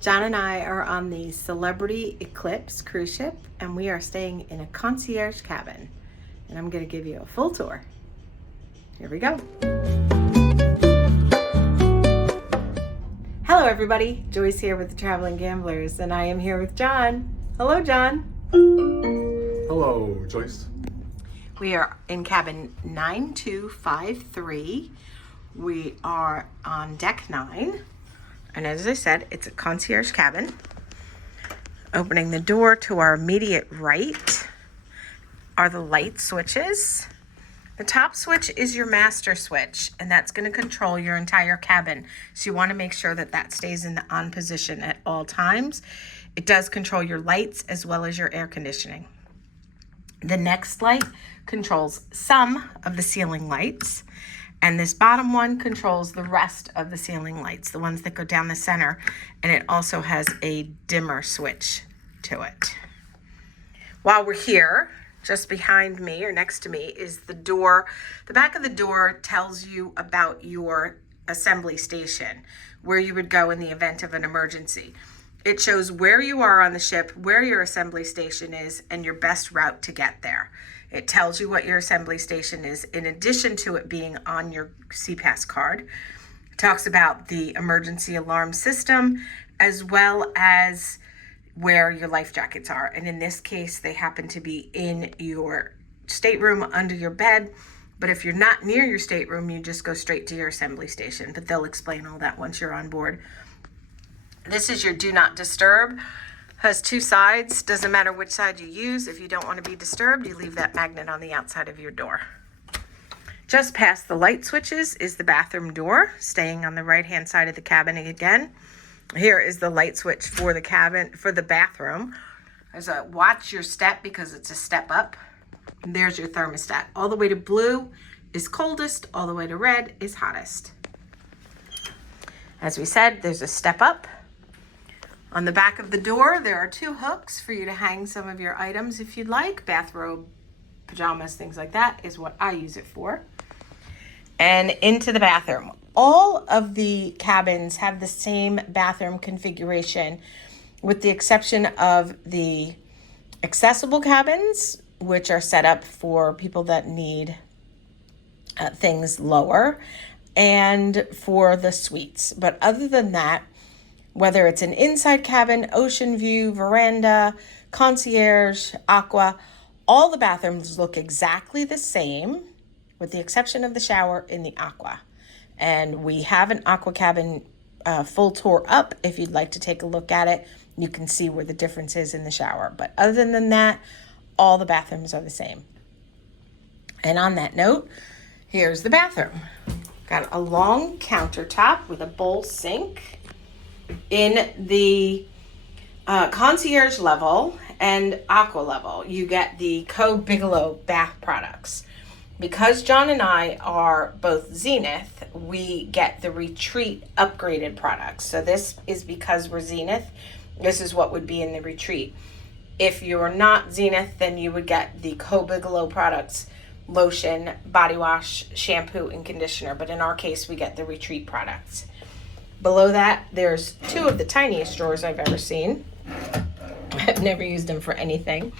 John and I are on the Celebrity Eclipse cruise ship, and we are staying in a concierge cabin. And I'm going to give you a full tour. Here we go. Hello everybody, Joyce here with the Traveling Gamblers, and I am here with John. Hello John. Hello Joyce. We are in cabin 9253. We are on deck 9. And as I said, it's a concierge cabin. Opening the door to our immediate right are the light switches. The top switch is your master switch, and that's going to control your entire cabin. So you want to make sure that that stays in the on position at all times. It does control your lights as well as your air conditioning. The next light controls some of the ceiling lights. And this bottom one controls the rest of the ceiling lights, the ones that go down the center. And it also has a dimmer switch to it. While we're here, just behind me or next to me is the door. The back of the door tells you about your assembly station, where you would go in the event of an emergency. It shows where you are on the ship, where your assembly station is, and your best route to get there. It tells you what your assembly station is, in addition to it being on your CPAS card. It talks about the emergency alarm system, as well as where your life jackets are. And in this case, they happen to be in your stateroom under your bed. But if you're not near your stateroom, you just go straight to your assembly station. But they'll explain all that once you're on board. This is your do not disturb. Has two sides. Doesn't matter which side you use. If you don't want to be disturbed, you leave that magnet on the outside of your door. Just past the light switches is the bathroom door, staying on the right-hand side of the cabin again. Here is the light switch for the cabin, for the bathroom. There's a watch your step because it's a step up. And there's your thermostat. All the way to blue is coldest. All the way to red is hottest. As we said, there's a step up. On the back of the door, there are two hooks for you to hang some of your items if you'd like. Bathrobe, pajamas, things like that is what I use it for. And into the bathroom. All of the cabins have the same bathroom configuration, with the exception of the accessible cabins, which are set up for people that need things lower, and for the suites. But other than that, whether it's an inside cabin, ocean view, veranda, concierge, aqua, all the bathrooms look exactly the same, with the exception of the shower in the aqua. And we have an aqua cabin full tour up. If you'd like to take a look at it, you can see where the difference is in the shower. But other than that, all the bathrooms are the same. And on that note, here's the bathroom. Got a long countertop with a bowl sink. In the concierge level and aqua level, you get the Co-Bigelow bath products. Because John and I are both Zenith, we get the Retreat upgraded products. So this is because we're Zenith. This is what would be in the Retreat. If you're not Zenith, then you would get the Co-Bigelow products, lotion, body wash, shampoo, and conditioner. But in our case, we get the Retreat products. Below that, there's two of the tiniest drawers I've ever seen. I've never used them for anything.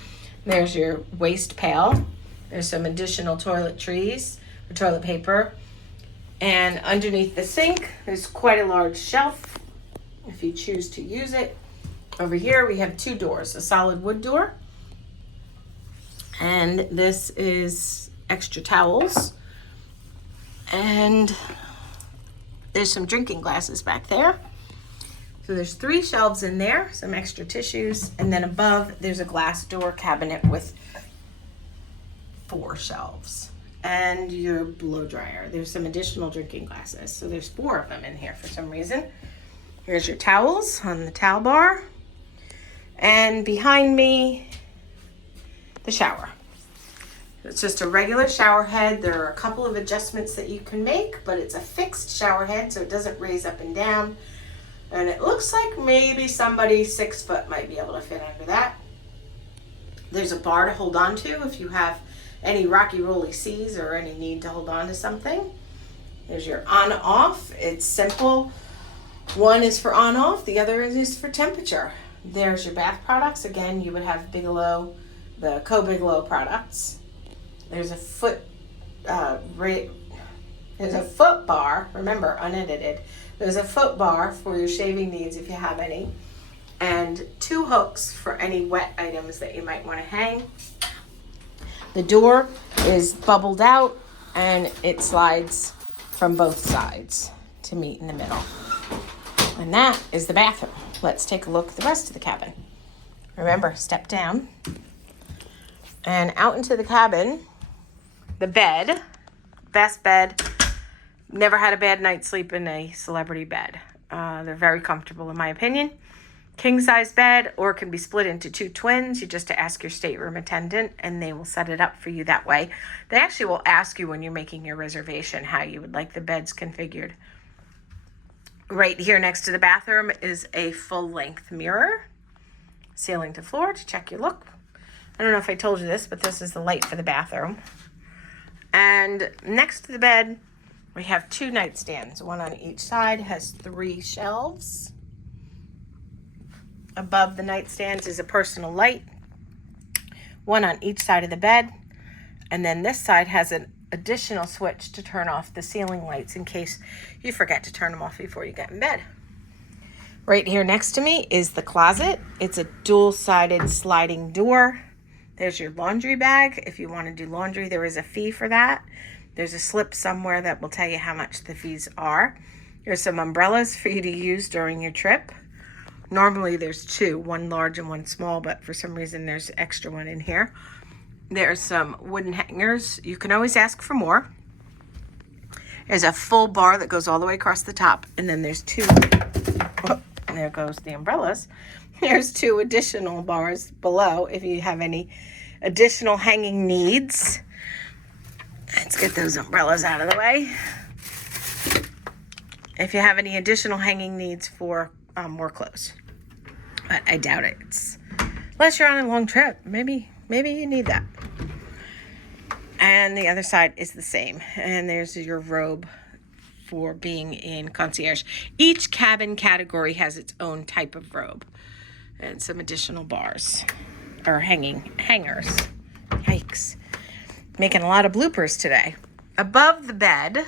There's your waste pail. There's some additional toiletries or toilet paper. And underneath the sink, there's quite a large shelf if you choose to use it. Over here, we have two doors, a solid wood door. And this is extra towels. And there's some drinking glasses back there. So there's 3 shelves in there, some extra tissues, and then above there's a glass door cabinet with 4 shelves. And your blow dryer. There's some additional drinking glasses. So there's 4 of them in here for some reason. Here's your towels on the towel bar. And behind me, the shower. It's just a regular shower head. There are a couple of adjustments that you can make, but it's a fixed shower head, so it doesn't raise up and down. And it looks like maybe somebody 6 foot might be able to fit under that. There's a bar to hold on to if you have any rocky rolly seas or any need to hold on to something. There's your on off. It's simple. One is for on-off, the other is for temperature. There's your bath products. Again, you would have Bigelow, the Co-Bigelow products. There's a foot there's a foot bar, remember, unedited. There's a foot bar for your shaving needs if you have any. And 2 hooks for any wet items that you might want to hang. The door is bubbled out and it slides from both sides to meet in the middle. And that is the bathroom. Let's take a look at the rest of the cabin. Remember, step down. And out into the cabin, the bed, best bed. Never had a bad night's sleep in a Celebrity bed. They're very comfortable in my opinion. King size bed, or can be split into 2 twins. You just ask your stateroom attendant and they will set it up for you that way. They actually will ask you when you're making your reservation how you would like the beds configured. Right here next to the bathroom is a full-length mirror, ceiling to floor, to check your look. I don't know if I told you this, but this is the light for the bathroom. And next to the bed, we have 2 nightstands, one on each side, has 3 shelves. Above the nightstands is a personal light, one on each side of the bed. And then this side has an additional switch to turn off the ceiling lights in case you forget to turn them off before you get in bed. Right here next to me is the closet. It's a dual-sided sliding door. There's your laundry bag. If you want to do laundry, there is a fee for that. There's a slip somewhere that will tell you how much the fees are. There's some umbrellas for you to use during your trip. Normally there's 2, one large and one small, but for some reason there's an extra one in here. There's some wooden hangers. You can always ask for more. There's a full bar that goes all the way across the top, and then there's 2, oh, there goes the umbrellas. There's 2 additional bars below if you have any additional hanging needs. Let's get those umbrellas out of the way. If you have any additional hanging needs for more clothes. But I doubt it. Unless you're on a long trip, maybe you need that. And the other side is the same. And there's your robe for being in concierge. Each cabin category has its own type of robe. And some additional bars. Or hangers. Yikes. Making a lot of bloopers today. Above the bed,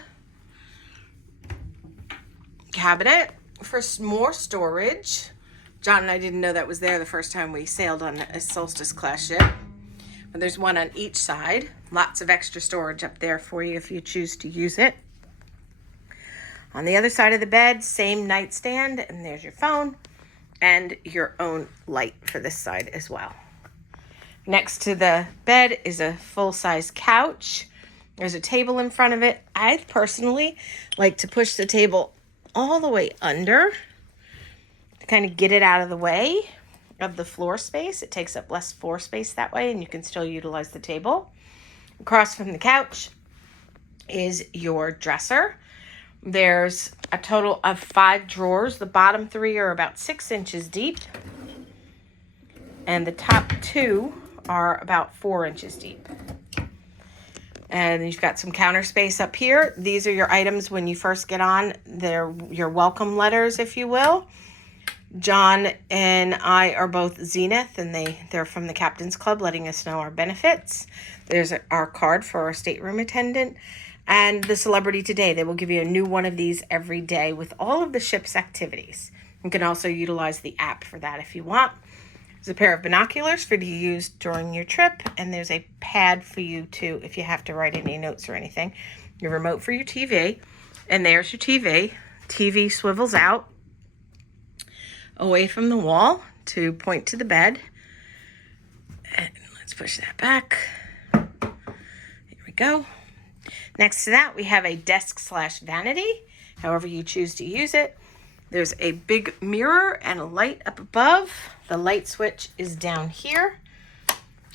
cabinet for more storage. John and I didn't know that was there the first time we sailed on a Solstice-class ship. But there's one on each side. Lots of extra storage up there for you if you choose to use it. On the other side of the bed, same nightstand, and there's your phone and your own light for this side as well. Next to the bed is a full-size couch. There's a table in front of it. I personally like to push the table all the way under to kind of get it out of the way of the floor space. It takes up less floor space that way, and you can still utilize the table. Across from the couch is your dresser. There's a total of 5 drawers. The bottom 3 are about 6 inches deep, and the top 2 are about 4 inches deep. And you've got some counter space up here. These are your items when you first get on. They're your welcome letters, if you will. John and I are both Zenith, and they're from the Captain's Club letting us know our benefits. There's our card for our stateroom attendant. And the Celebrity Today. They will give you a new one of these every day with all of the ship's activities. You can also utilize the app for that if you want. There's a pair of binoculars for you to use during your trip, and there's a pad for you to, if you have to write any notes or anything. Your remote for your TV, and there's your TV. TV swivels out away from the wall to point to the bed. And let's push that back. Here we go. Next to that, we have a desk/vanity, however you choose to use it. There's a big mirror and a light up above. The light switch is down here.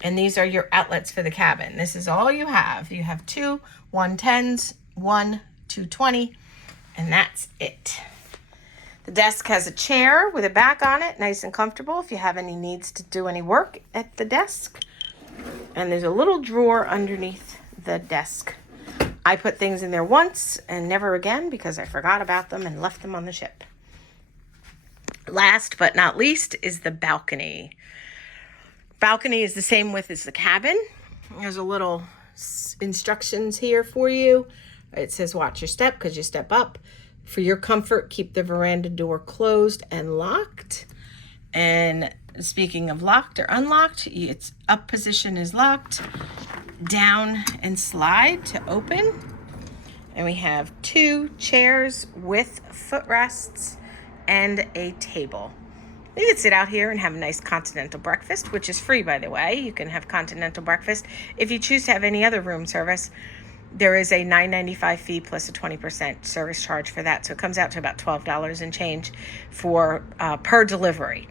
And these are your outlets for the cabin. This is all you have. You have 2 110s, 1 220, and that's it. The desk has a chair with a back on it, nice and comfortable if you have any needs to do any work at the desk. And there's a little drawer underneath the desk. I put things in there once and never again because I forgot about them and left them on the ship. Last but not least is the balcony. Balcony is the same width as the cabin. There's a little instructions here for you. It says watch your step because you step up. For your comfort, keep the veranda door closed and locked. And speaking of locked or unlocked, its up position is locked. Down and slide to open. And we have 2 chairs with footrests and a table. You can sit out here and have a nice continental breakfast, which is free, by the way. You can have continental breakfast. If you choose to have any other room service, there is a $9.95 fee plus a 20% service charge for that. So it comes out to about $12 and change for per delivery.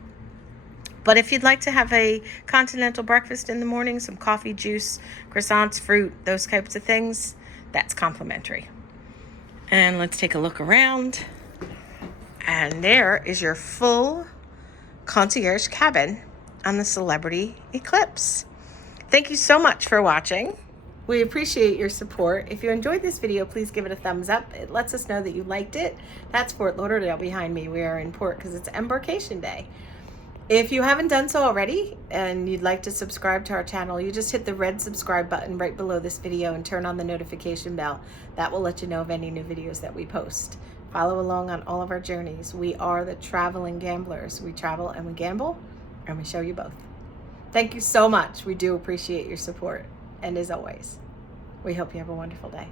But if you'd like to have a continental breakfast in the morning, some coffee, juice, croissants, fruit, those types of things, that's complimentary. And let's take a look around. And there is your full concierge cabin on the Celebrity Eclipse. Thank you so much for watching. We appreciate your support. If you enjoyed this video, please give it a thumbs up. It lets us know that you liked it. That's Fort Lauderdale behind me. We are in port because it's Embarkation Day. If you haven't done so already and you'd like to subscribe to our channel, you just hit the red subscribe button right below this video and turn on the notification bell. That will let you know of any new videos that we post. Follow along on all of our journeys. We are the traveling gamblers. We travel and we gamble, and we show you both. Thank you so much. We do appreciate your support. And as always, we hope you have a wonderful day.